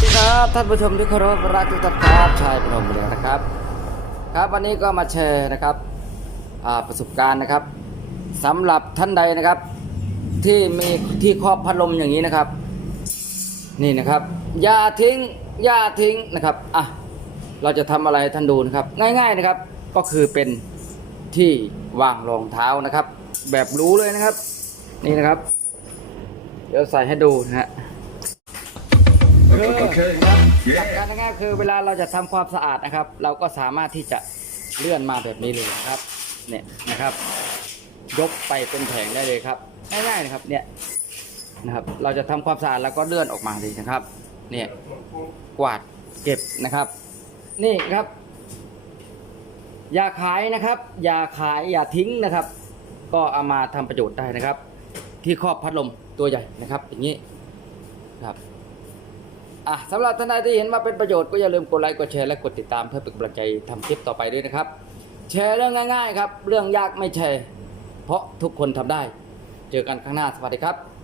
สวัสดีครับท่านผู้ชมที่เคารพรักทุกท่านครับชายพนมเรืองนะครับ ครับวันนี้ก็มาแชร์นะครับประสบการณ์นะครับสำหรับท่านใดนะครับ ที่มีที่ครอบพัดลมอย่างนี้นะครับ นี่นะครับอย่าทิ้งอย่าทิ้งนะครับอะเราจะทำอะไรท่านดูนะครับ ง่าย ๆนะครับ ก็คือเป็นที่วางรองเท้านะครับ แบบรู้เลยนะครับ นี่นะครับ เดี๋ยวใส่ให้ดูนะฮะ คือ Okay. หลักการง่ายๆคือเวลาเราจะทำความสะอาดนะครับ เราก็สามารถที่จะเลื่อนมาแบบนี้เลยนะครับ เนี่ยนะครับ ยกไปเป็นแผงได้เลยครับง่ายๆนะครับ เนี่ยนะครับ เราจะทำความสะอาดแล้วก็เลื่อนออกมาเลยนะครับ เนี่ยกวาดเก็บนะครับ นี่ครับ อย่าขายนะครับ อย่าขายอย่าทิ้งนะครับ ก็เอามาทำประโยชน์ได้นะครับ ที่ครอบพัดลมตัวใหญ่นะครับ อย่างนี้ครับ อะสำหรับท่านใดที่เห็นว่าเป็นประโยชน์ก็อย่าลืมกดไลค์กดแชร์และกดติดตามเพื่อเป็นกำลังใจทำคลิปต่อไปด้วยนะครับ แชร์เรื่องง่าย ๆ ครับ เรื่องยากไม่แชร์เพราะทุกคนทำได้ เจอกันข้างหน้าสวัสดีครับ